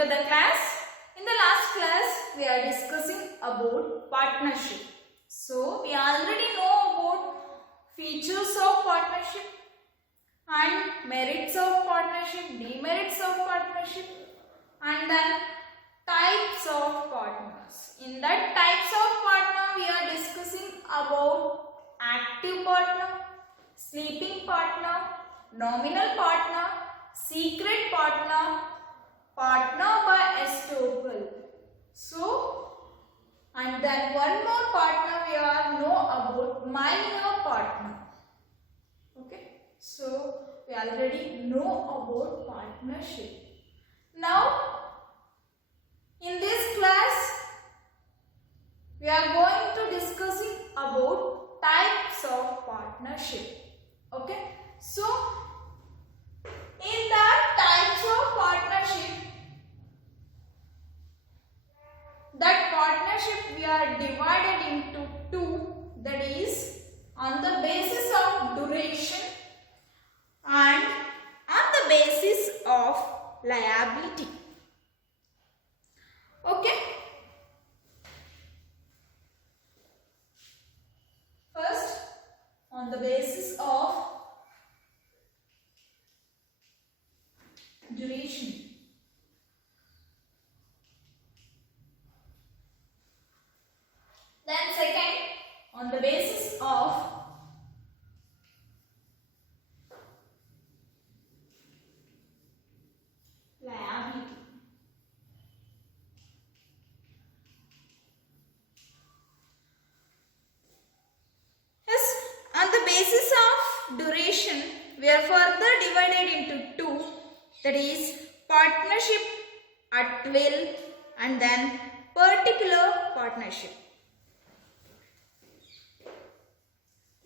to the class. In the last class, we are discussing about partnership. So, we already know about features of partnership and merits of partnership, demerits of partnership, and then types of partners. In that types of partner, we are discussing about active partner, sleeping partner, nominal partner, secret partner, partner by estoppel. So, and then one more partner we are know about minor partner. Okay, so we already know about partnership. Now, in this class, we are going to discussing about types of partnership. Okay, so in the types of partnership, that partnership we are divided into two, that is on the basis of duration and on the basis of liability. Okay. First, on the basis of duration. Then second, on the basis of liability. Yes, on the basis of duration, we are further divided into two, that is partnership at will and then particular partnership.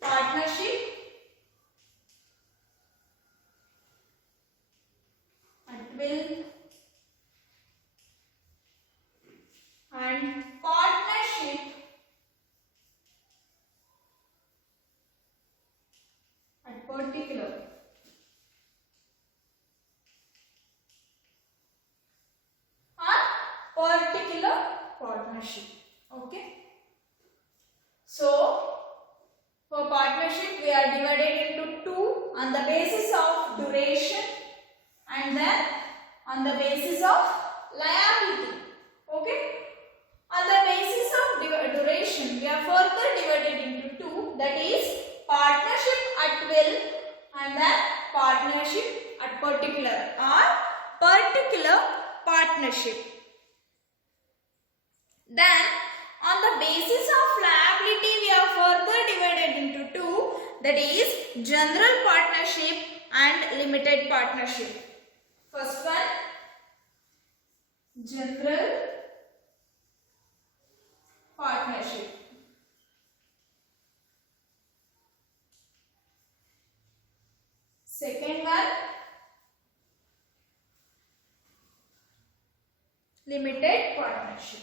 Partnership at will and partnership at particular. Particular partnership. Okay. So, for partnership, we are divided into two on the basis of duration and then on the basis of liability. Okay. On the basis of duration, we are further divided into two, that is partnership at will and then partnership at particular or particular partnership. Then, on the basis of liability, we are further divided into two, that is general partnership and limited partnership. First one, general partnership. Second one, limited partnership.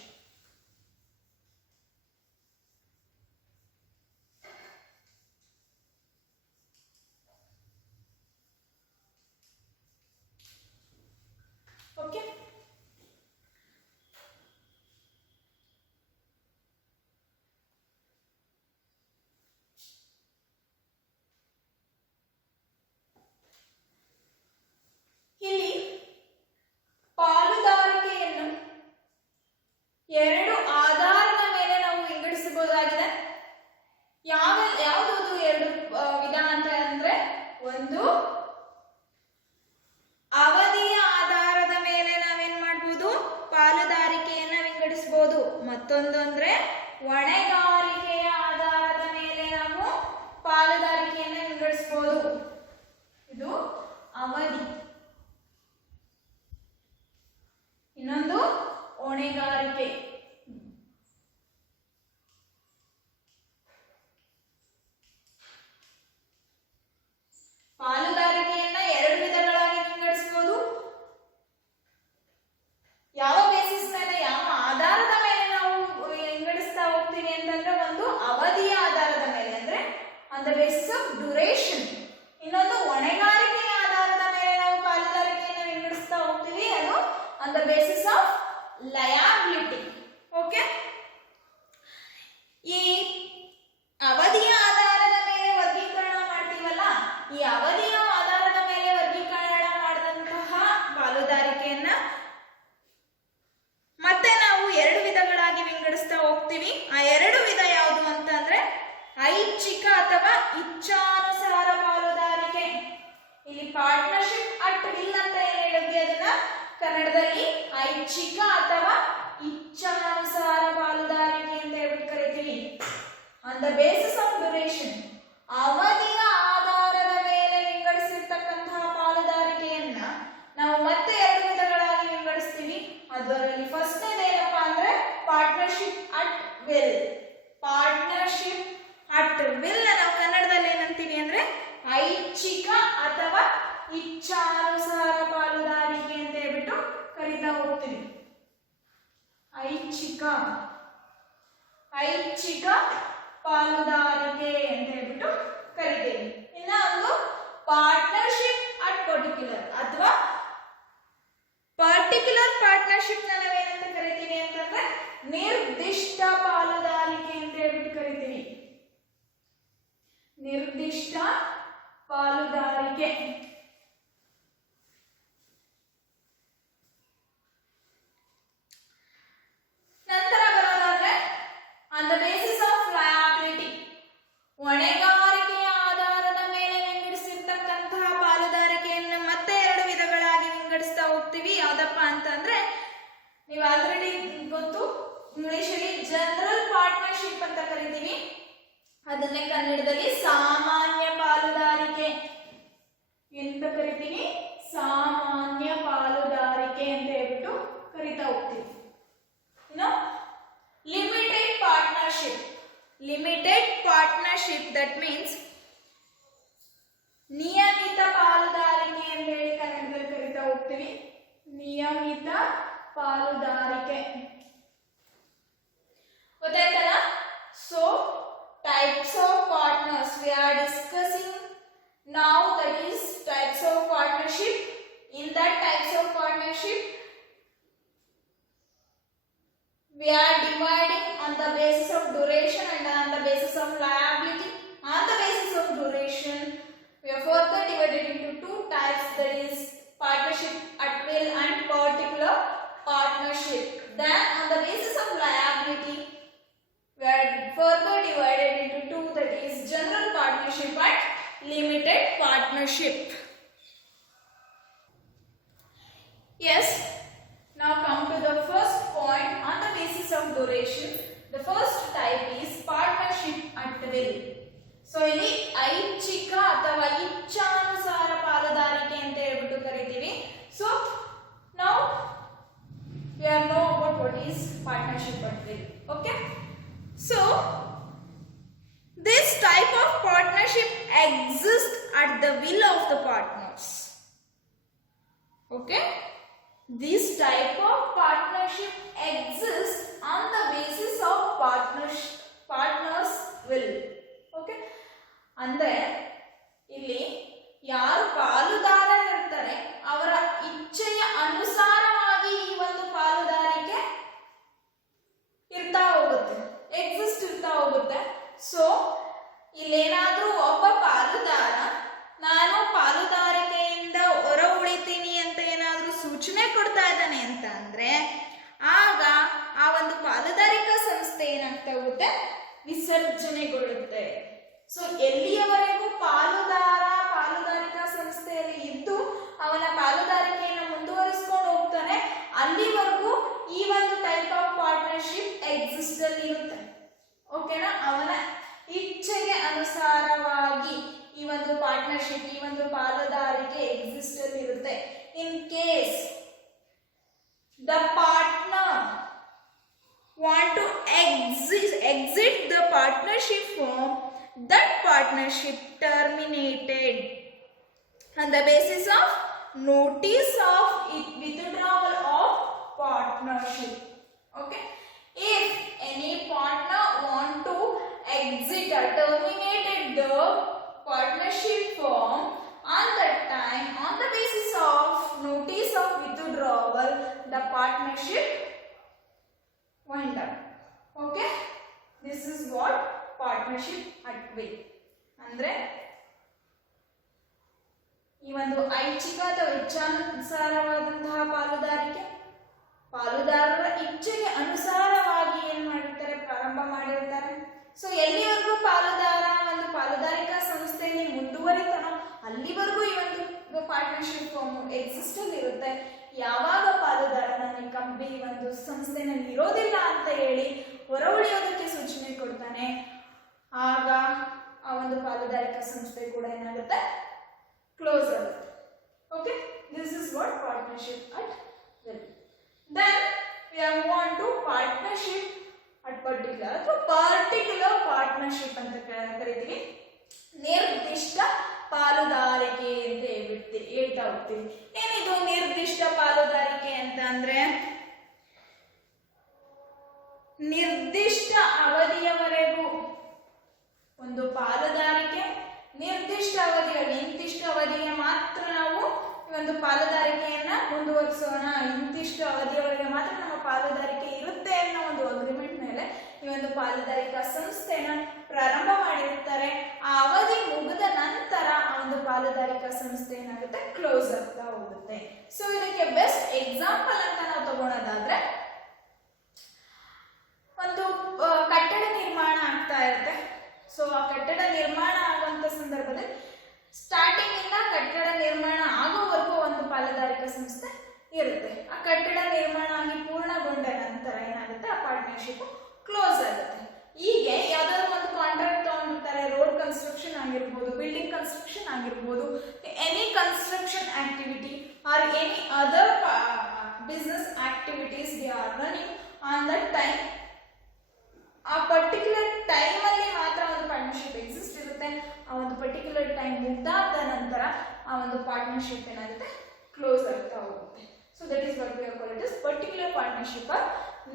Okay. ಇಲ್ಲಿ ಪಾಲುದಾರಿಕೆಯನ್ನು ಎರಡು ಆಧಾರದ ಮೇಲೆ ನಾವು ವಿಂಗಡಿಸಬಹುದಾಗಿದೆ. ಯಾವುದು ಎರಡು ವಿಧಾನ ಅಂತ ಅಂದ್ರೆ, ಒಂದು ಅವಧಿಯ ಆಧಾರದ ಮೇಲೆ ನಾವೇನ್ ಮಾಡಬಹುದು, ಪಾಲುದಾರಿಕೆಯನ್ನ ವಿಂಗಡಿಸಬಹುದು. ಮತ್ತೊಂದು ಅಂದ್ರೆ ಹೊಣೆಗಾರಿಕೆಯ ಆಧಾರದ ಮೇಲೆ ನಾವು ಪಾಲುದಾರಿಕೆಯನ್ನ ವಿಂಗಡಿಸಬಹುದು. ಇದು ಅವಧಿ, ಇನ್ನೊಂದು ಹೊಣೆಗಾರಿಕೆ. ಪಾಲುದಾರಿಕೆಯನ್ನ ಎರಡು ವಿಧಗಳಾಗಿ ವಿಂಗಡಿಸಬಹುದು. ಯಾವ ಬೇಸಿಸ್ ಮೇಲೆ, ಯಾವ ಆಧಾರದ ಮೇಲೆ ನಾವು ವಿಂಗಡಿಸ್ತಾ ಹೋಗ್ತೀವಿ ಈ ಅವಧಿಯ ಆಧಾರದ ಮೇಲೆ ವರ್ಗೀಕರಣ ಮಾಡಿದಂತಹ ಪಾಲುದಾರಿಕೆಯನ್ನ ಮತ್ತೆ ನಾವು ಎರಡು ವಿಧಗಳಾಗಿ ವಿಂಗಡಿಸ್ತಾ ಹೋಗ್ತೀವಿ. ಆ ಎರಡು ವಿಧ ಯಾವುದು ಅಂತಂದ್ರೆ ಐಚ್ಛಿಕ ಅಥವಾ ಇಚ್ಛಾನುಸಾರ ಪಾಲುದಾರಿಕೆ. ಇಲ್ಲಿ ಪಾರ್ಟ್ನರ್ಶಿಪ್ ಅಟ್ ವಿಲ್ ಅಂತ ಏನ್ ಹೇಳಿದ್ವಿ ಅದನ್ನ ಕನ್ನಡದಲ್ಲಿ ಐಚ್ಛಿಕ ಅಥವಾ ಇಚ್ಛಾನುಸಾರ ಪಾಲುದಾರಿಕೆ ಅಂತ ಹೇಳ್ಬಿಟ್ಟು ಕರಿತೀವಿ. On the basis of duration, ಅವಧಿಯ ಆಧಾರದ ಮೇಲೆ ವಿಂಗಡಿಸಿರ್ತಕ್ಕಂತಹ ಪಾಲುದಾರಿಕೆಯನ್ನ ನಾವು ಮತ್ತೆ ಎರಡು ವಿಧಗಳಾಗಿ ವಿಂಗಡಿಸ್ತೀವಿ. ಅದರಲ್ಲಿ ಫಸ್ಟ್ನೇದು ಏನಪ್ಪಾ ಅಂದ್ರೆ partnership at will. Partnership at will ನಾವು ಕನ್ನಡದಲ್ಲಿ ಏನಂತೀವಿ ಅಂದ್ರೆ ಐಚ್ಛಿಕ ಅಥವಾ ಇಚ್ಛಾನುಸಾರ ಪಾಲುದಾರಿಕೆ ಅಂತ ಹೇಳ್ಬಿಟ್ಟು ಕರೀತಾ ಹೋಗ್ತೀವಿ. ಐಚ್ಛಿಕ ಪಾಲುದಾರಿಕೆ ಅಂತ ಹೇಳ್ಬಿಟ್ಟು ಕರಿತೀವಿ. ಇನ್ನ ಒಂದು ಪಾರ್ಟ್ನರ್ಶಿಪ್ ಅಟ್ ಪರ್ಟಿಕ್ಯುಲರ್ ಅಥವಾ ಪರ್ಟಿಕ್ಯುಲರ್ ಪಾರ್ಟ್ನರ್ಶಿಪ್ ನಾವೇನಂತ ಕರಿತೀವಿ ಅಂತಂದ್ರೆ ನಿರ್ದಿಷ್ಟ ಪಾಲುದಾರಿಕೆ ಅಂತ ಹೇಳ್ಬಿಟ್ಟು ಕರಿತೀವಿ. ನಿರ್ದಿಷ್ಟ ಪಾಲುದಾರಿಕೆ. ನಂತರ ಬರೋದಾದ್ರೆ on the basis of liability, ಹೊಣೆಗಾರಿಕೆಯ ಆಧಾರದ ಮೇಲೆ ವಿಂಗಡಿಸಿರ್ತಕ್ಕಂತಹ ಪಾಲುದಾರಿಕೆಯನ್ನು ಮತ್ತೆ ಎರಡು ವಿಧಗಳಾಗಿ ವಿಂಗಡಿಸ್ತಾ ಹೋಗ್ತೀವಿ. ಯಾವ್ದಪ್ಪ ಅಂತಂದ್ರೆ ನೀವು ಆಲ್ರೆಡಿ ಗೊತ್ತು, ಇಂಗ್ಲಿಷಲ್ಲಿ ಜನರಲ್ ಪಾರ್ಟ್ನರ್ಶಿಪ್ ಅಂತ ಕರಿತೀವಿ. ಅದನ್ನೇ ಕನ್ನಡದಲ್ಲಿ ಸಾಮಾನ್ಯ ಪಾಲುದಾರಿಕೆ ಎಂತ ಕರಿತೀವಿ, ಸಾಮಾನ್ಯ ಪಾಲುದಾರಿಕೆ ಅಂತ ಹೇಳ್ಬಿಟ್ಟು ಕರಿತಾ ಹೋಗ್ತೀವಿ. ಇನ್ನು limited partnership. Limited partnership that means ನಿಯಮಿತ ಪಾಲುದಾರಿಕೆ ಅಂತ ಹೇಳಿ ಕನ್ನಡದಲ್ಲಿ ಕರಿತಾ ಹೋಗ್ತೀವಿ. ನಿಯಮಿತ ಪಾಲುದಾರಿಕೆ ಗೊತ್ತಾಯ್ತಲ್ಲ? So types of partners we are discussing now, that is types of partnership. In that types of partnership we are dividing on the basis of duration and on the basis of liability. On the basis of duration we are further divided into two types, that is partnership at will and particular partnership. Then on the basis of liability we are further divided into two, that is general partnership and limited partnership. Yes, now come to the first point on the basis of duration. The first type is partnership at will. So ಇಲ್ಲಿ ಐಚ್ಛಿಕ ಅಥವಾ ಇಚ್ಛಾನುಸಾರ ಪಾಲುದಾರಿಕೆ ಅಂತ ಹೇಳ್ಬಿಟ್ಟು ಕರಿತೀವಿ. So now we are know about what is partnership at will. Okay. So, this type of partnership exists at the will of the partners. Okay? This type of partnership exists on the basis of partners will. Okay? ಅಂದ್ರೆ ಇಲ್ಲಿ ಯಾರು ಪಾಲುದಾರರಿರ್ತಾರೆ ಅವರ ಇಚ್ಛೆಯ ಅನುಸಾರವಾಗಿ ಈ ಒಂದು ಪಾಲುದಾರಿಕೆ ಇರ್ತಾ ಹೋಗುತ್ತೆ, ಎಕ್ಸಿಸ್ಟ್ ಇರ್ತಾ ಹೋಗುತ್ತೆ. ಸೊ ಇಲ್ಲೇನಾದ್ರೂ ಒಬ್ಬ ಪಾಲುದಾರ ನಾನು ಪಾಲುದಾರಿಕೆಯಿಂದ ಹೊರ ಉಳಿತೀನಿ ಅಂತ ಏನಾದ್ರೂ ಸೂಚನೆ ಕೊಡ್ತಾ ಇದ್ದಾನೆ ಅಂತ ಅಂದ್ರೆ ಆಗ ಆ ಒಂದು ಪಾಲುದಾರಿಕಾ ಸಂಸ್ಥೆ ಏನಾಗ್ತಾ ಹೋಗುತ್ತೆ, ವಿಸರ್ಜನೆಗೊಳ್ಳುತ್ತೆ. ಸೊ ಎಲ್ಲಿಯವರೆಗೂ ಪಾಲುದಾರಿಕಾ ಸಂಸ್ಥೆಯಲ್ಲಿ ಇದ್ದು ಅವನ ಪಾಲುದಾರಿಕೆಯನ್ನು ಮುಂದುವರಿಸಿಕೊಂಡು ಹೋಗ್ತಾನೆ ಅಲ್ಲಿವರೆಗೂ ಈ ಒಂದು ಟೈಪ್ ಆಫ್ ಪಾರ್ಟ್ನರ್ಶಿಪ್ ಎಕ್ಸಿಸ್ಟ್ ಅಲ್ಲಿ ಇರುತ್ತೆ. ಓಕೆನಾ? ಅವನ ಇಚ್ಛೆಗೆ ಅನುಸಾರವಾಗಿ ಈ ಒಂದು ಪಾರ್ಟ್ನರ್ಶಿಪ್, ಈ ಒಂದು ಪಾಲುದಾರಿಕೆ ಎಕ್ಸಿಸ್ಟ್ ಅಲ್ಲಿ ಇರುತ್ತೆ. In case the partner want to exit the partnership form, that partnership terminated on the basis of notice of withdrawal of partnership. Okay, if any partner want to exit or terminated the partnership form, on that time on the basis of notice of withdrawal the partnership wind up. Okay, this is what partnership at will. Andre ಈ ಒಂದು ಐಚ್ಛಿಕ ಅಥವಾ ಇಚ್ಛಾನುಸಾರವಾದಂತಹ ಪಾಲುದಾರಿಕೆ, ಪಾಲುದಾರರ ಇಚ್ಛೆಗೆ ಅನುಸಾರವಾಗಿ ಏನ್ ಮಾಡಿರ್ತಾರೆ, ಪ್ರಾರಂಭ ಮಾಡಿರ್ತಾರೆ. ಸೊ ಎಲ್ಲಿವರೆಗೂ ಪಾಲುದಾರ ಒಂದು ಪಾಲುದಾರಿಕಾ ಸಂಸ್ಥೆಯಲ್ಲಿ ಮುಂದುವರಿತಾನೋ ಅಲ್ಲಿವರೆಗೂ ಈ ಒಂದು ಪಾರ್ಟ್ನರ್ಶಿಪ್ ಫಾರ್ಮ್ ಎಕ್ಸಿಸ್ಟ್ ಅಲ್ಲಿ ಇರುತ್ತೆ. ಯಾವಾಗ ಪಾಲುದಾರ ನನಗೆ ಈ ಒಂದು ಸಂಸ್ಥೆನಲ್ಲಿ ಇರೋದಿಲ್ಲ ಅಂತ ಹೇಳಿ ಹೊರ ಉಳಿಯೋದಕ್ಕೆ ಸೂಚನೆ ಕೊಡ್ತಾನೆ, ಆಗ ಆ ಒಂದು ಪಾಲುದಾರಿಕಾ ಸಂಸ್ಥೆ ಕೂಡ ಏನಾಗುತ್ತೆ, ಕ್ಲೋಸ್ ಆಗುತ್ತೆ. Okay, this is what partnership at will. Then we are move on to partnership at particular ಅಥವಾ ಪರ್ಟಿಕ್ಯುಲರ್ ಪಾರ್ಟ್ನರ್ಶಿಪ್ ಅಂತ ಕರಿತೀವಿ. ನಿರ್ದಿಷ್ಟ ಪಾಲುದಾರಿಕೆ ಅಂತ ಹೇಳ್ತಾ ಹೋಗ್ತೀವಿ. ಏನಿದು ನಿರ್ದಿಷ್ಟ ಪಾಲುದಾರಿಕೆ ಅಂತ ಅಂದ್ರೆ, ನಿರ್ದಿಷ್ಟ ಅವಧಿಯವರೆಗೂ ಒಂದು ಪಾಲುದಾರಿಕೆ, ನಿರ್ದಿಷ್ಟ ಅವಧಿಯಲ್ಲಿ ಇಂತಿಷ್ಟು ಅವಧಿಗೆ ಮಾತ್ರ ನಾವು ಈ ಒಂದು ಪಾಲುದಾರಿಕೆಯನ್ನ ಮುಂದುವರಿಸೋಣ, ಇಂತಿಷ್ಟು ಅವಧಿಯವರೆಗೆ ಮಾತ್ರ ನಮ್ಮ ಪಾಲುದಾರಿಕೆ ಇರುತ್ತೆ ಅನ್ನೋ ಒಂದು ಅಗ್ರಿಮೆಂಟ್ ಮೇಲೆ ಈ ಒಂದು ಪಾಲುದಾರಿಕಾ ಸಂಸ್ಥೆನ ಪ್ರಾರಂಭ ಮಾಡಿರ್ತಾರೆ. ಆ ಅವಧಿ ಮುಗಿದ ನಂತರ ಆ ಒಂದು ಪಾಲುದಾರಿಕಾ ಸಂಸ್ಥೆ ಏನಾಗುತ್ತೆ, ಕ್ಲೋಸ್ ಆಗ್ತಾ ಹೋಗುತ್ತೆ. ಸೊ ಇದಕ್ಕೆ ಬೆಸ್ಟ್ ಎಕ್ಸಾಂಪಲ್ ಅಂತ ನಾವು ತಗೊಳೋದಾದ್ರೆ, ಒಂದು ಕಟ್ಟಡ ನಿರ್ಮಾಣ ಆಗ್ತಾ ಇರುತ್ತೆ. ಸೊ ಆ ಕಟ್ಟಡ ನಿರ್ಮಾಣ ಆಗುವಂತ ಸಂದರ್ಭದಲ್ಲಿ ಸ್ಟಾರ್ಟಿಂಗ್ ಇಂದ ಕಟ್ಟಡ ನಿರ್ಮಾಣ ಆಗೋವರೆಗೂ ಒಂದು ಪಾಲುದಾರಿಕಾ ಸಂಸ್ಥೆ ಇರುತ್ತೆ. ಆ ಕಟ್ಟಡ ನಿರ್ಮಾಣ ಆಗಿ ಪೂರ್ಣಗೊಂಡ ನಂತರ ಏನಾಗುತ್ತೆ, ಆ ಪಾರ್ಟ್ನರ್ಶಿಪ್ ಕ್ಲೋಸ್ ಆಗುತ್ತೆ. ಹೀಗೆ ಯಾವ್ದಾದ್ರು ಒಂದು ಕಾಂಟ್ರಾಕ್ಟ್ ತಗೊಂಡಿರ್ತಾರೆ, ರೋಡ್ ಕನ್ಸ್ಟ್ರಕ್ಷನ್ ಆಗಿರ್ಬೋದು, ಬಿಲ್ಡಿಂಗ್ ಕನ್ಸ್ಟ್ರಕ್ಷನ್ ಆಗಿರ್ಬೋದು, any construction activity R any other business activities they are running on that time. ಆ ಪರ್ಟಿಕ್ಯುಲರ್ ಟೈಮ್ ಅಲ್ಲಿ ಮಾತ್ರ ಒಂದು ಪಾರ್ಟ್ನರ್ಶಿಪ್ ಎಕ್ಸಿಸ್ಟ್ ಇರುತ್ತೆ. ಆ ಒಂದು ಪರ್ಟಿಕ್ಯುಲರ್ ಟೈಮ್ ಮುಗ್ದಾದ ನಂತರ ಆ ಒಂದು ಪಾರ್ಟ್ನರ್ಶಿಪ್ ಏನಾಗುತ್ತೆ, ಕ್ಲೋಸ್ ಆಗ್ತಾ ಹೋಗುತ್ತೆ. So that is what we are called it particular partnership,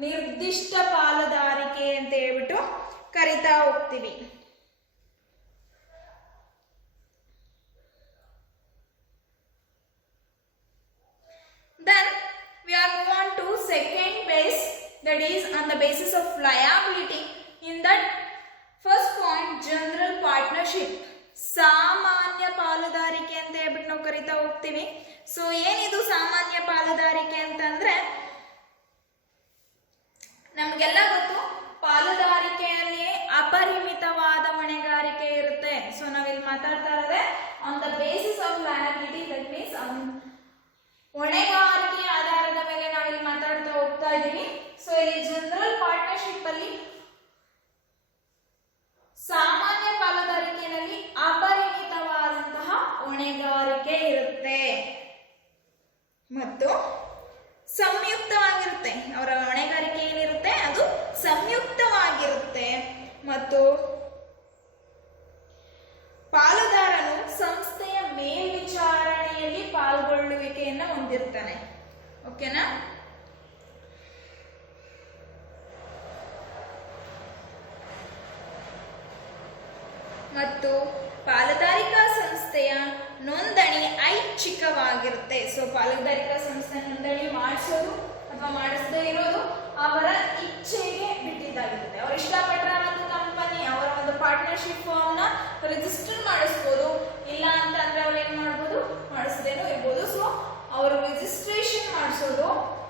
ನಿರ್ದಿಷ್ಟ ಪಾಲುದಾರಿಕೆ ಅಂತ ಹೇಳ್ಬಿಟ್ಟು ಕರಿತಾ ಹೋಗ್ತೀವಿ. Then we are move on to second base, that is on the basis of liability. In that first point, general partnership, ಸಾಮಾನ್ಯ ಪಾಲುದಾರಿಕೆ ಅಂತ ಹೇಳ್ಬಿಟ್ಟು ನಾವು ಕರಿತಾ ಹೋಗ್ತೀವಿ. ಸೊ ಏನಿದು ಸಾಮಾನ್ಯ ಪಾಲುದಾರಿಕೆ ಅಂತಂದ್ರೆ, ನಮ್ಗೆಲ್ಲ ಗೊತ್ತು ಪಾಲುದಾರಿಕೆಯಲ್ಲಿ ಅಪರಿಮಿತವಾದ ಹೊಣೆಗಾರಿಕೆ ಇರುತ್ತೆ. ಸೊ ನಾವಿಲ್ಲಿ ಮಾತಾಡ್ತಾ ಇರೋದೇ on the basis of liability, that means ಹೊಣೆಗಾರಿಕೆ ಆಧಾರದ ಮೇಲೆ ನಾವಿಲ್ಲಿ ಮಾತಾಡ್ತಾ ಹೋಗ್ತಾ ಇದ್ದೀವಿ. ಸೊ ಇಲ್ಲಿ ಜನರಲ್ ಪಾರ್ಟ್ನರ್ಶಿಪ್ ಅಲ್ಲಿ ಸಾಮಾನ್ಯ ಪಾಲುದಾರಿಕೆಯಲ್ಲಿ ಅಪರಿಮಿತವಾದಂತಹ ಹೊಣೆಗಾರಿಕೆ ಇರುತ್ತೆ ಮತ್ತು ಸಂಯುಕ್ತವಾಗಿರುತ್ತೆ. ಅವರ ಹೊಣೆಗಾರಿಕೆ ಏನಿರುತ್ತೆ ಅದು ಸಂಯುಕ್ತವಾಗಿರುತ್ತೆ ಮತ್ತು ಪಾಲುದಾರನು ಸಂಸ್ಥೆಯ ಮೇಲ್ವಿಚಾರಣೆಯಲ್ಲಿ ಪಾಲ್ಗೊಳ್ಳುವಿಕೆಯನ್ನ ಹೊಂದಿರ್ತಾನೆ. ಓಕೆನಾ? ಮತ್ತು ಪಾಲುದಾರಿಕಾ ಸಂಸ್ಥೆಯ ನೋಂದಣಿ ಐಚ್ಛಿಕವಾಗಿರುತ್ತೆ. ಸೊ ಪಾಲುದಾರಿಕಾ ಸಂಸ್ಥೆ ನೋಂದಣಿ ಮಾಡಿಸೋದು ಅಥವಾ ಮಾಡಿಸದೇ ಇರೋದು ಅವರ ಇಚ್ಛೆಗೆ ಬಿಟ್ಟಿದ್ದಾಗಿರುತ್ತೆ. ಅವ್ರು ಇಷ್ಟಪಟ್ಟರೆ ಒಂದು ಕಂಪನಿ ಅವರ ಒಂದು ಪಾರ್ಟ್ನರ್ಶಿಪ್ ಫಾರ್ಮ್ ನ ರಿಜಿಸ್ಟರ್ ಮಾಡಿಸ್ಬೋದು, ಇಲ್ಲ ಅಂತ ಅಂದ್ರೆ ಅವ್ರು ಏನ್ ಮಾಡ್ಬೋದು, ಮಾಡಿಸದೇನೂ ಇರ್ಬೋದು. ಸೊ ಅವರು ರಿಜಿಸ್ಟ್ರೇಷನ್ ಮಾಡಿಸೋದು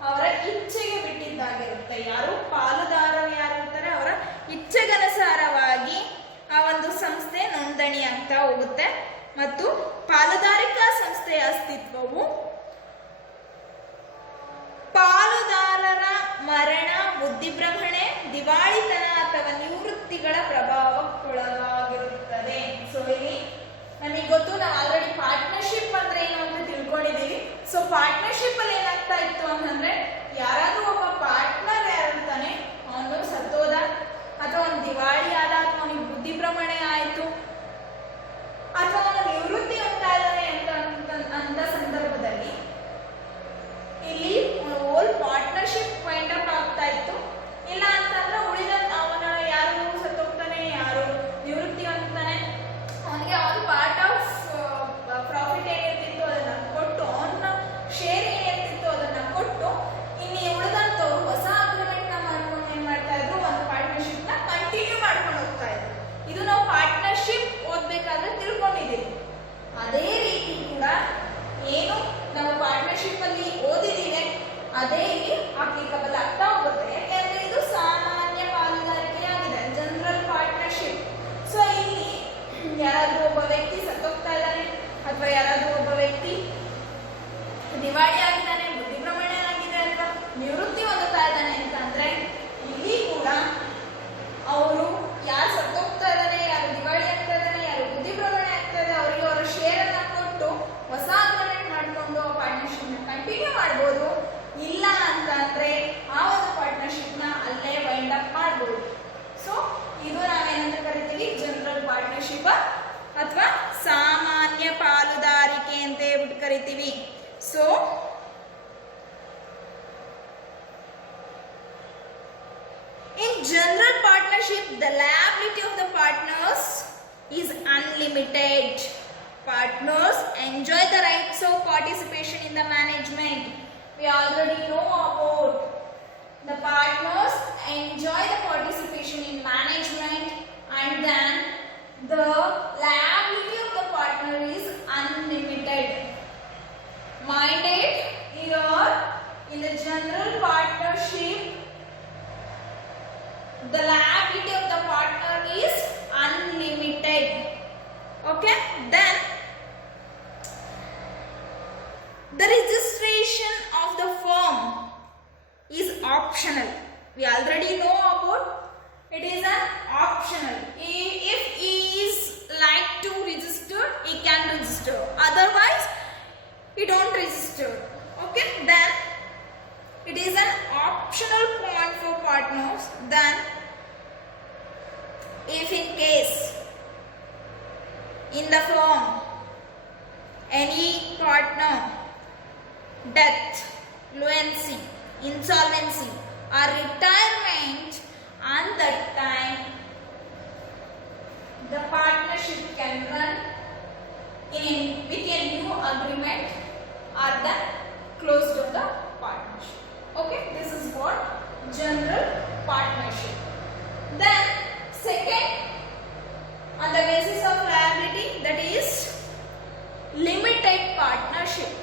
ಅವರ ಇಚ್ಛೆಗೆ ಬಿಟ್ಟಿದ್ದಾಗಿರುತ್ತೆ. ಯಾರು ಪಾಲುದಾರರು ಯಾರಿರ್ತಾರೆ ಅವರ ಇಚ್ಛೆಗನುಸಾರವಾಗಿ ಆ ಒಂದು ಸಂಸ್ಥೆ ನೋಂದಣಿ ಆಗ್ತಾ ಹೋಗುತ್ತೆ. ಮತ್ತು ಪಾಲುದಾರಿಕಾ ಸಂಸ್ಥೆಯ ಅಸ್ತಿತ್ವವು ಪಾಲುದಾರರ ಮರಣ, ಬುದ್ಧಿಭ್ರಮಣೆ, ದಿವಾಳಿತನ ಅಥವಾ ನಿವೃತ್ತಿಗಳ ಪ್ರಭಾವಕ್ಕೊಳಗಾಗಿರುತ್ತದೆ. ಸೊ ಇಲ್ಲಿ ನಮಗೆ ಗೊತ್ತು, ನಾವು ಆಲ್ರೆಡಿ ಕರಿತೀವಿ. So in general partnership, the liability of the partners is unlimited. Partners enjoy the rights of participation in the management. We already know about the partners enjoy the participation in management, and then the liability of the partner is unlimited. Mind it, here in the general partnership, the liability of the partner is unlimited. Okay, then the registration of the firm is optional. We already know about it is an optional. If he is like to register, he can register. Otherwise, he don't register. Okay, then it is an optional point for partners. Then if in case in the firm any partner death, lunacy, insolvency or retirement, on that time the partnership can run with a new agreement or the close of the partnership. Okay, this is what general partnership. Then second, on the basis of liability, that is limited partnership.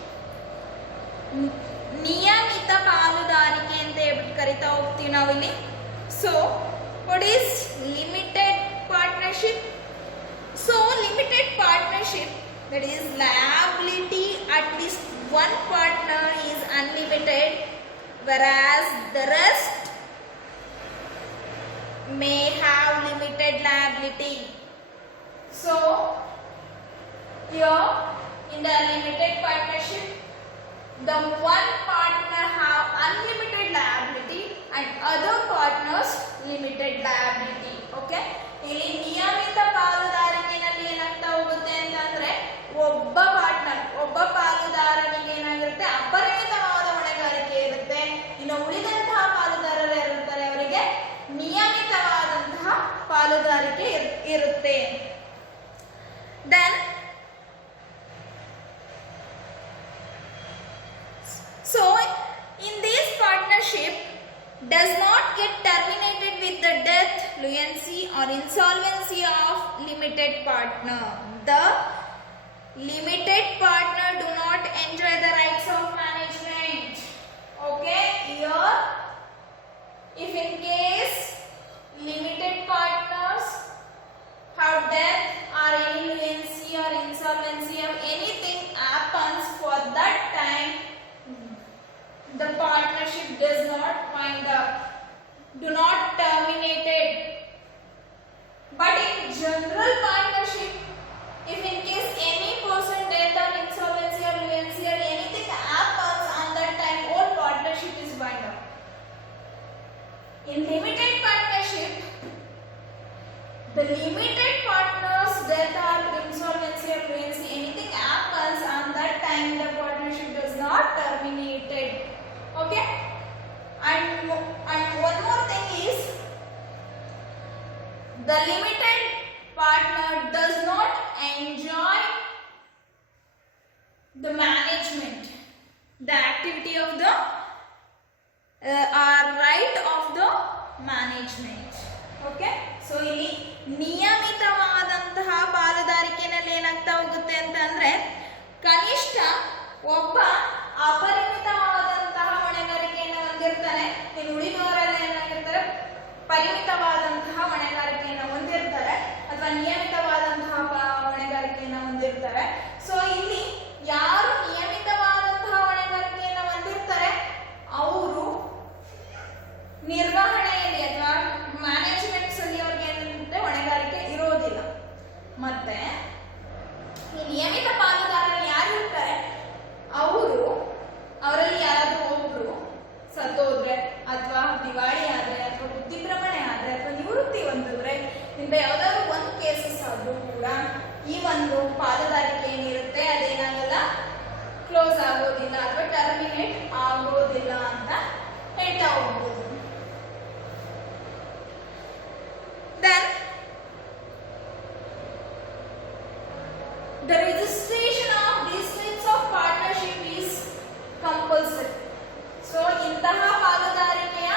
ನಿಯಮಿತ ಪಾಲುದಾರಿಕೆ ಅಂತ ಹೇಳ್ಬಿಟ್ಟು ಕರಿತಾ ಹೋಗ್ತೀವಿ ನಾವಿಲ್ಲಿ. So what is limited partnership? So limited partnership, that is liability at least one partner is unlimited, whereas the rest may have limited liability. So here in the limited partnership, the one partner have unlimited liability and other partners limited liability. Okay, ಇಲ್ಲಿ ನಿಯಮಿತ ಪಾಲುದಾರಿಕೆಯಲ್ಲಿ ಏನಾಗ್ತಾ ಹೋಗುತ್ತೆ ಅಂತಂದ್ರೆ ಒಬ್ಬ ಪಾಲುದಾರನಿಗೆ ಏನಾಗಿರುತ್ತೆ, ಅಪರಿಮಿತವಾದ ಹೊಣೆಗಾರಿಕೆ ಇರುತ್ತೆ. ಇನ್ನು ಉಳಿದಂತಹ ಪಾಲುದಾರರು ಇರುತ್ತಾರೆ, ಅವರಿಗೆ ನಿಯಮಿತವಾದಂತಹ ಪಾಲುದಾರಿಕೆ ಇರುತ್ತೆ. Then so in this partnership does not get terminated with the death, lunacy or insolvency of limited partner. The limited partner do not enjoy the rights of management. Okay, here if in case limited partners have death or any lunacy or insolvency or anything happens, for that time the partnership does not wind up, do not terminate it. But in general partnership, if in case any person death or insolvency or lunacy or anything happens, on that time whole partnership is wind up. In limited partnership, the limited partners death or insolvency or lunacy, anything happens, on that time the partnership does not terminate it. Okay, and one more thing is, the limited partner does not enjoy the management, the activity of the right of the management. Okay, so ಇಲ್ಲಿ ನಿಯಮಿತವಾದಂತಹ ಪಾಲುದಾರಿಕೆಯಲ್ಲಿ ಏನಾಗ್ತಾ ಹೋಗುತ್ತೆ ಅಂತಂದ್ರೆ ಕನಿಷ್ಠ ಒಬ್ಬ ಅಪರಿಮಿತವಾದಂತಹ ಹೊಣೆಗಾರಿಕೆಯನ್ನು ಹೊಂದಿರ್ತಾನೆ, ಇನ್ನು ಉಳಿದವರೆಲ್ಲ ಏನಾಗಿರ್ತಾರೆ ಪರಿಮಿತವಾದಂತಹ ಹೊಣೆಗಾರಿಕೆಯನ್ನು ಹೊಂದಿರ್ತಾರೆ ಅಥವಾ ನಿಯಮಿತವಾದಂತಹ ಹೊಣೆಗಾರಿಕೆಯನ್ನು ಹೊಂದಿರ್ತಾರೆ. ಸೊ ಇಲ್ಲಿ ಯಾರು ನಿಯಮಿತವಾದಂತಹ ಹೊಣೆಗಾರಿಕೆಯನ್ನು ಹೊಂದಿರ್ತಾರೆ ಅವರು ನಿರ್ವಹಣೆಯಲ್ಲಿ ಅಥವಾ ಮ್ಯಾನೇಜ್ಮೆಂಟ್ಸ್ ಅಲ್ಲಿ ಅವ್ರಿಗೆ ಏನಂತೆ ಹೊಣೆಗಾರಿಕೆ ಇರೋದಿಲ್ಲ. ಹೇಳ್ತಾ ಹೋಗ್ಬೋದು. Then the registration of these types of partnership is compulsory. So ಇಂತಹ ಪಾಲುದಾರಿಕೆಯ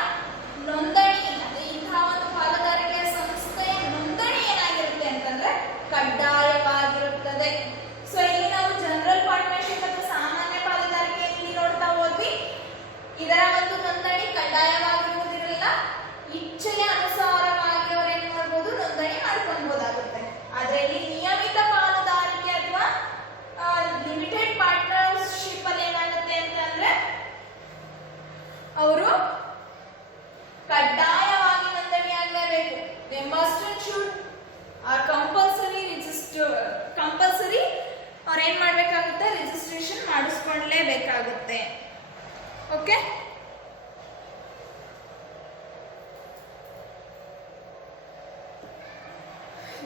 ನೋಂದಣಿ ಅಂದ್ರೆ ಇಂತಹ ಒಂದು ಪಾಲುದಾರಿಕೆಯ ಸಂಸ್ಥೆಯ ನೋಂದಣಿ ಏನಾಗಿರುತ್ತೆ ಅಂತಂದ್ರೆ ಕಡ್ಡಾಯವಾಗಿರುತ್ತದೆ. ಸೊ ಇಲ್ಲಿ ನಾವು ಜನರಲ್ ಪಾರ್ಟ್ನರ್ಶಿಪ್ ಅಥವಾ ಸಾಮಾನ್ಯ ಪಾಲುದಾರಿಕೆಯಲ್ಲಿ ನೋಡ್ತಾ ಹೋದ್ವಿ. ಇದರ ಒಂದು ನೋಂದಣಿ ಕಡ್ಡಾಯವಾಗಿರುವುದಿಲ್ಲ. ಇಚ್ಛೆಯ ಅನುಸಾರವಾಗಿ ಅವರು ಏನ್ ಮಾಡ್ಬೋದು, ನೋಂದಣಿ ಮಾಡ್ಕೊಳ್ಬಹುದಾಗುತ್ತೆ. ಆದ್ರೆ ಇಲ್ಲಿ ನಿಯಮಿತ ಪಾಲುದಾರಿಕೆ ಅಥವಾ ಲಿಮಿಟೆಡ್ ಪಾರ್ಟ್ನರ್ಶಿಪ್ ಅಲ್ಲಿ ಏನಾಗುತ್ತೆ ಅಂತಂದ್ರೆ ಅವರು ಕಡ್ಡಾಯವಾಗಿ ನೋಂದಣಿ ಆಗಲೇಬೇಕು. They must and should are compulsory ಅವ್ರು ಏನ್ ಮಾಡ್ಬೇಕಾಗುತ್ತೆ, ರಿಜಿಸ್ಟ್ರೇಷನ್ ಮಾಡಿಸ್ಕೊಳ್ಳಲೇಬೇಕಾಗುತ್ತೆ. Okay,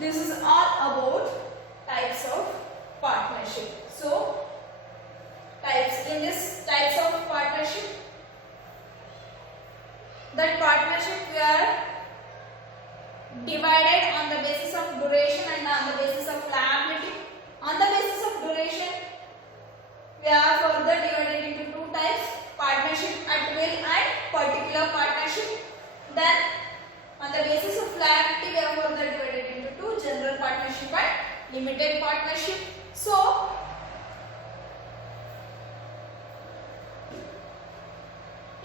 this is all about types of partnership. So in this types of partnership, that partnership we are divided on the basis of duration and on the basis of liability. On the basis of duration, we are further divided into two types: partnership at will and particular partnership. Then on the basis of liability, we are further divided into two: general partnership and limited partnership. So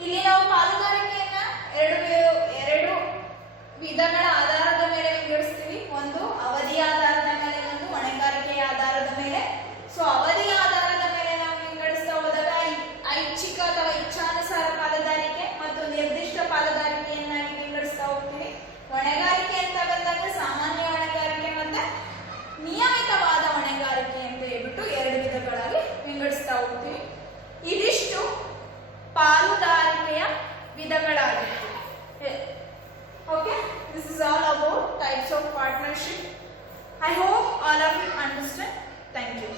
ಇಲ್ಲಿ ನಾವು ಪಾಲುದಾರಿಕೆಯನ್ನ ಎರಡು ವಿಧಗಳ ಆಧಾರದ ಮೇಲೆ ವಿಂಗಡಿಸ್ತೀವಿ. ಒಂದು ಅವಧಿಯ ಆಧಾರದ ಮೇಲೆ, ಒಂದು ಹೊಣೆಗಾರಿಕೆಯ ಆಧಾರದ ಮೇಲೆ. ಸೊ ಅವಧಿಯ ಆಧಾರದ ಮೇಲೆ ನಾವು ವಿಂಗಡಿಸ್ತಾ ಹೋದಾಗ ಐಚ್ಛಿಕ ಅಥವಾ ಇಚ್ಛಾನುಸಾರ ಪಾಲುದಾರಿಕೆ ಮತ್ತು ನಿರ್ದಿಷ್ಟ ಪಾಲುದಾರಿಕೆಯನ್ನಾಗಿ ವಿಂಗಡಿಸ್ತಾ ಹೋಗ್ತೀವಿ. ಹೊಣೆಗಾರಿಕೆ ಅಂತ ಬಂದಾಗ ಸಾಮಾನ್ಯ ಹೊಣೆಗಾರಿಕೆ ಮತ್ತೆ ನಿಯಮಿತವಾದ ಹೊಣೆಗಾರಿಕೆ ಅಂತ ಹೇಳ್ಬಿಟ್ಟು ಎರಡು ವಿಧಗಳಾಗಿ ವಿಂಗಡಿಸ್ತಾ ಹೋಗ್ತೀವಿ. ಇದಿಷ್ಟು ಪಾಲುದಾರಿಕೆಯ ವಿಧಗಳಾಗಿತ್ತು. Okay, this is all about types of partnership. I hope all of you understand. Thank you.